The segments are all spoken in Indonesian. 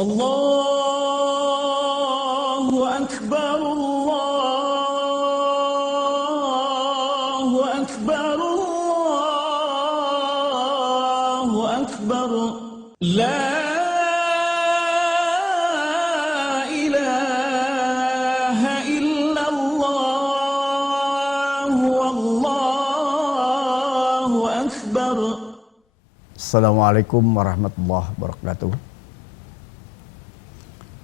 Allahu Akbar, Allahu Akbar, Allahu Akbar. La ilaha illallah, wallahu akbar. Assalamualaikum warahmatullahi wabarakatuh.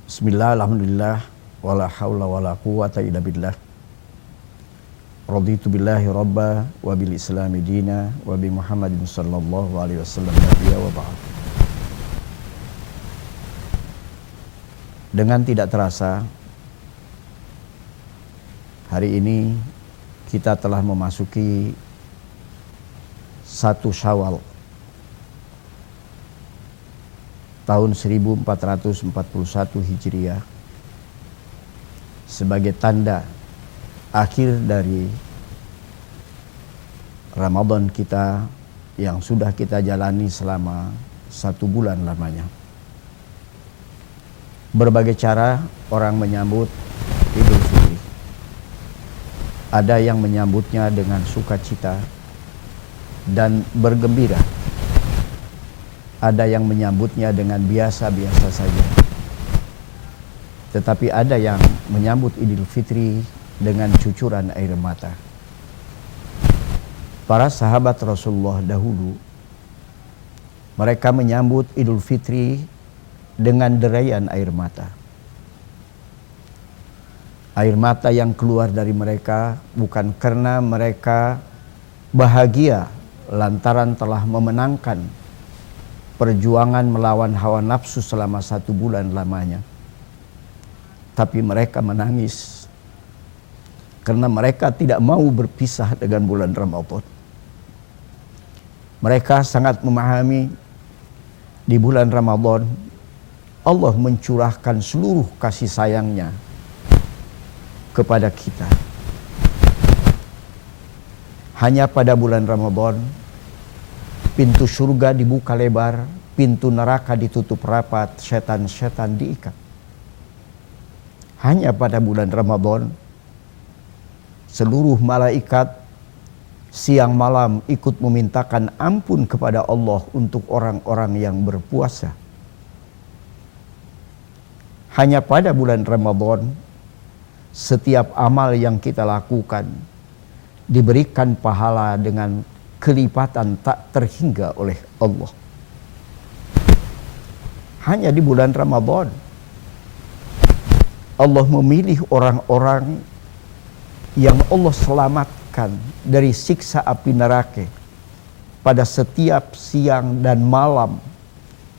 Bismillah, alhamdulillah, wala hawla wala quwata illa billah. Raditu billahi rabba wa bil islami dina wa bi Muhammadin sallallahu alaihi wasallam nabiyya wa ba'd. Dengan tidak terasa, hari ini kita telah memasuki 1 Syawal tahun 1441 Hijriah sebagai tanda akhir dari Ramadan kita yang sudah kita jalani selama 1 bulan lamanya. Berbagai cara orang menyambut Idul Fitri. Ada yang menyambutnya dengan sukacita dan bergembira. Ada yang menyambutnya dengan biasa-biasa saja. Tetapi ada yang menyambut Idul Fitri dengan cucuran air mata. Para sahabat Rasulullah dahulu, mereka menyambut Idul Fitri dengan derayan air mata. Air mata yang keluar dari mereka bukan karena mereka bahagia lantaran telah memenangkan perjuangan melawan hawa nafsu selama 1 bulan lamanya. Tapi mereka menangis karena mereka tidak mau berpisah dengan bulan Ramadan. Mereka sangat memahami di bulan Ramadan Allah mencurahkan seluruh kasih sayangnya kepada kita. Hanya pada bulan Ramadan pintu surga dibuka lebar, pintu neraka ditutup rapat, setan-setan diikat. Hanya pada bulan Ramadan, seluruh malaikat siang malam ikut memintakan ampun kepada Allah untuk orang-orang yang berpuasa. Hanya pada bulan Ramadan, setiap amal yang kita lakukan diberikan pahala dengan kelipatan tak terhingga oleh Allah. Hanya di bulan Ramadan Allah memilih orang-orang yang Allah selamatkan dari siksa api neraka pada setiap siang dan malam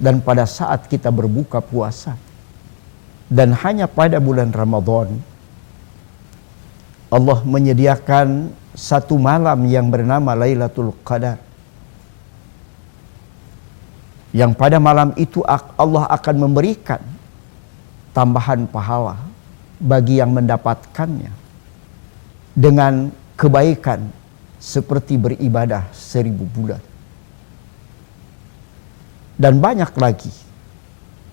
dan pada saat kita berbuka puasa. Dan hanya pada bulan Ramadan Allah menyediakan 1 malam yang bernama Lailatul Qadar. Yang pada malam itu Allah akan memberikan tambahan pahala bagi yang mendapatkannya dengan kebaikan seperti beribadah 1000 bulan. Dan banyak lagi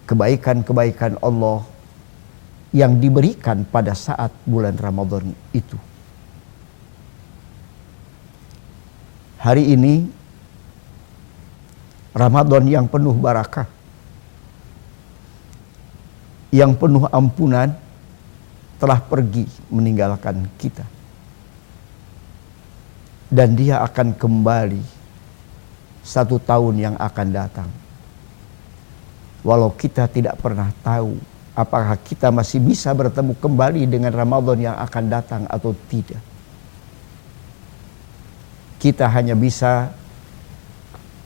kebaikan-kebaikan Allah yang diberikan pada saat bulan Ramadan itu. Hari ini Ramadan yang penuh barakah, yang penuh ampunan telah pergi meninggalkan kita. Dan dia akan kembali 1 tahun yang akan datang. Walau kita tidak pernah tahu apakah kita masih bisa bertemu kembali dengan Ramadan yang akan datang atau tidak. Kita hanya bisa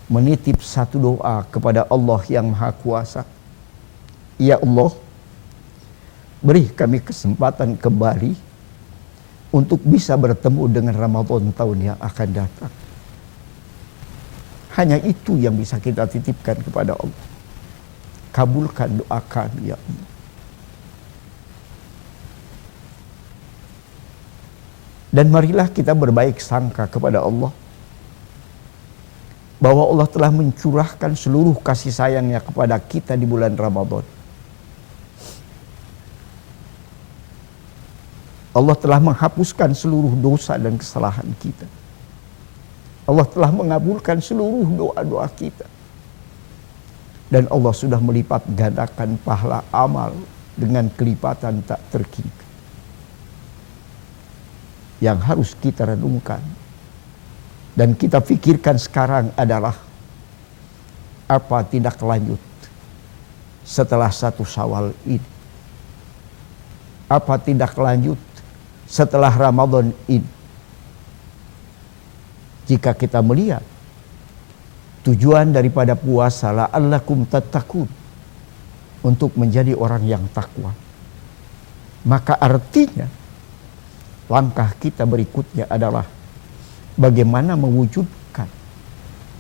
menitip 1 doa kepada Allah yang Maha Kuasa. Ya Allah, beri kami kesempatan kembali untuk bisa bertemu dengan Ramadan tahun yang akan datang. Hanya itu yang bisa kita titipkan kepada Allah. Kabulkan doa kami, ya Allah. Dan marilah kita berbaik sangka kepada Allah bahwa Allah telah mencurahkan seluruh kasih sayangnya kepada kita di bulan Ramadan. Allah telah menghapuskan seluruh dosa dan kesalahan kita. Allah telah mengabulkan seluruh doa-doa kita. Dan Allah sudah melipat gandakan pahala amal dengan kelipatan tak terhingga. Yang harus kita renungkan dan kita pikirkan sekarang adalah apa tindak lanjut setelah 1 Syawal ini. Apa tindak lanjut setelah Ramadan ini. Jika kita melihat tujuan daripada puasa la'allakum tattaqun, untuk menjadi orang yang takwa, maka artinya langkah kita berikutnya adalah bagaimana mewujudkan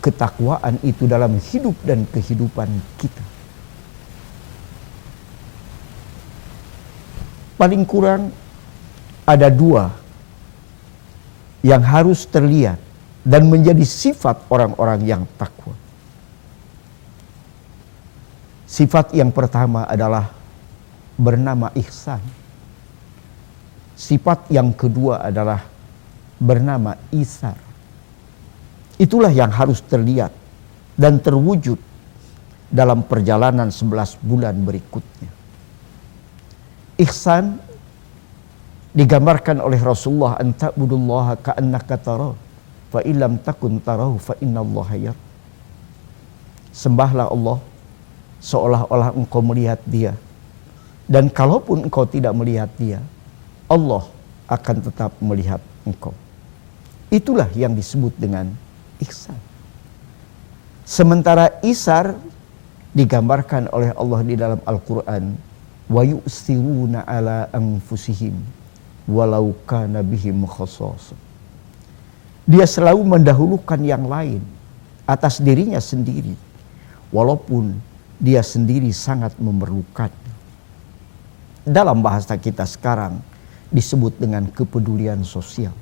ketakwaan itu dalam hidup dan kehidupan kita. Paling kurang ada 2 yang harus terlihat dan menjadi sifat orang-orang yang takwa. Sifat yang pertama adalah bernama ihsan. Sifat yang kedua adalah bernama isar. Itulah yang harus terlihat dan terwujud dalam perjalanan 11 bulan berikutnya. Ihsan digambarkan oleh Rasulullah, anta'budullaha ka'annaka tarahu fa illam takun tarahu fa innallaha yara. Sembahlah Allah seolah-olah engkau melihat Dia, dan kalaupun engkau tidak melihat Dia, Allah akan tetap melihat engkau. Itulah yang disebut dengan ihsan. Sementara isar digambarkan oleh Allah di dalam Al-Quran, wa yu'siruna ala anfusihim walau kana bihim khassasah. Dia selalu mendahulukan yang lain atas dirinya sendiri, walaupun dia sendiri sangat memerlukan. Dalam bahasa kita sekarang disebut dengan kepedulian sosial.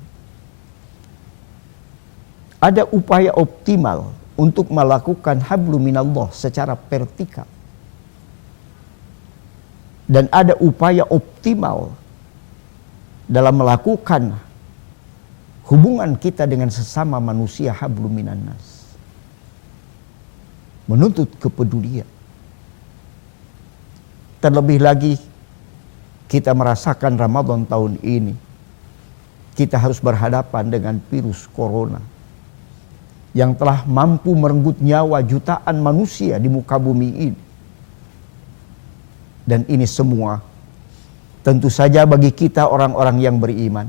Ada upaya optimal untuk melakukan hablum minallah secara vertikal. Dan ada upaya optimal dalam melakukan hubungan kita dengan sesama manusia hablum minannas. Menuntut kepedulian. Terlebih lagi kita merasakan Ramadan tahun ini. Kita harus berhadapan dengan virus corona yang telah mampu merenggut nyawa jutaan manusia di muka bumi ini. Dan ini semua tentu saja bagi kita orang-orang yang beriman,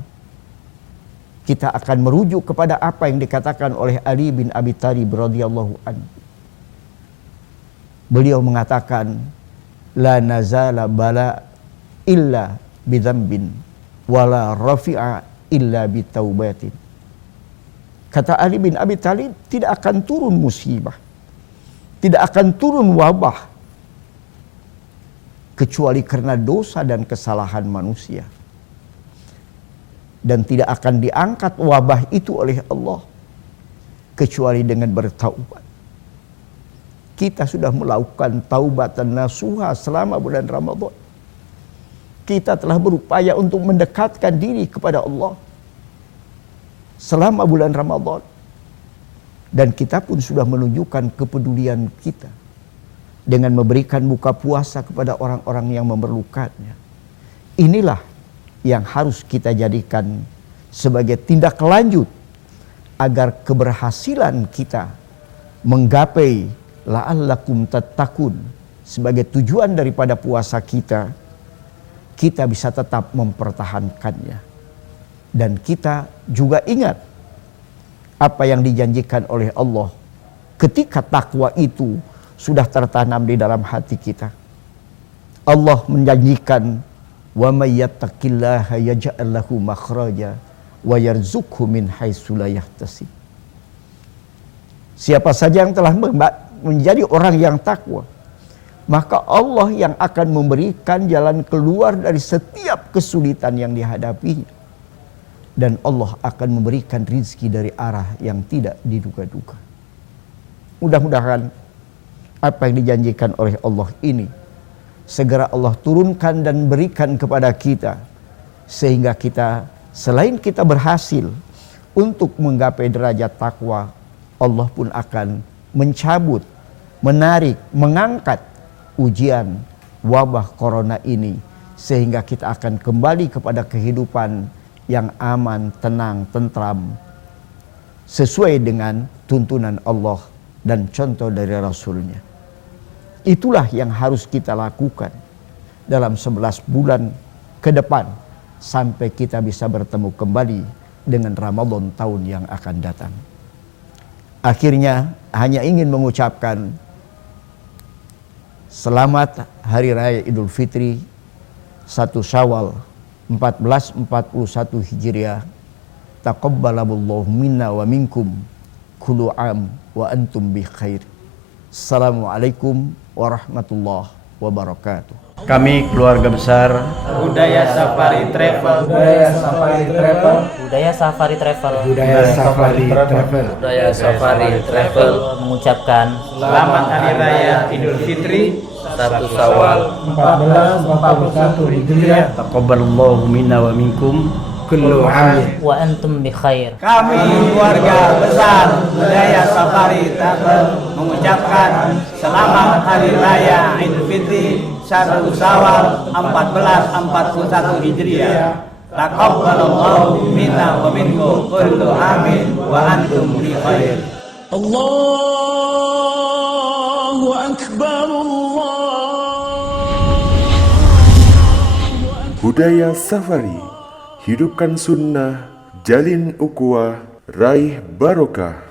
kita akan merujuk kepada apa yang dikatakan oleh Ali bin Abi Thalib radhiyallahu anhu. Beliau mengatakan, la nazala bala illa bidzambin wala rafi'a illa bitaubatin. Kata Ali bin Abi Thalib, tidak akan turun musibah, tidak akan turun wabah kecuali karena dosa dan kesalahan manusia. Dan tidak akan diangkat wabah itu oleh Allah kecuali dengan bertaubat. Kita sudah melakukan taubatan nasuha selama bulan Ramadan. Kita telah berupaya untuk mendekatkan diri kepada Allah selama bulan Ramadan. Dan kita pun sudah menunjukkan kepedulian kita dengan memberikan buka puasa kepada orang-orang yang memerlukannya. Inilah yang harus kita jadikan sebagai tindak lanjut agar keberhasilan kita menggapai la'allakum tattaqun sebagai tujuan daripada puasa kita bisa tetap mempertahankannya. Dan kita juga ingat apa yang dijanjikan oleh Allah ketika takwa itu sudah tertanam di dalam hati kita. Allah menjanjikan, wa may yattaqillaha yaj'al lahu makhraja wa yarzuqhu min haitsu la yahtasib. Siapa saja yang telah menjadi orang yang takwa, maka Allah yang akan memberikan jalan keluar dari setiap kesulitan yang dihadapinya. Dan Allah akan memberikan rizki dari arah yang tidak diduga-duga. Mudah-mudahan apa yang dijanjikan oleh Allah ini segera Allah turunkan dan berikan kepada kita, sehingga selain kita berhasil untuk menggapai derajat takwa, Allah pun akan mencabut, menarik, mengangkat ujian wabah corona ini, sehingga kita akan kembali kepada kehidupan yang aman, tenang, tentram, sesuai dengan tuntunan Allah dan contoh dari Rasulnya. Itulah yang harus kita lakukan dalam 11 bulan ke depan sampai kita bisa bertemu kembali dengan Ramadan tahun yang akan datang. Akhirnya hanya ingin mengucapkan selamat Hari Raya Idul Fitri 1 Syawal 1441 Hijriah. Taqabbalallahu minna wa minkum kullu am wa antum bi khair. Assalamualaikum warahmatullahi wabarakatuh. Kami keluarga besar Budaya Safari Travel, Budaya Safari Travel, Budaya Safari Travel, Budaya Safari Travel, Budaya Safari Travel mengucapkan Selamat Hari Raya Idul Fitri 1 Syawal 1441 Hijriah. taqabbalallahu minna wa minkum Kullu amin. wa antum bi khair. Kami keluarga besar Budaya Safari Travel mengucapkan Selamat Hari Raya Idul Fitri 1 Syawal 1441 Hijriah. Taqabbalallahu minna wa minkum kullu amin wa antum bi khair. Allahu Akbar, Budaya Safari, hidupkan sunnah, jalin ukhuwah, raih barokah.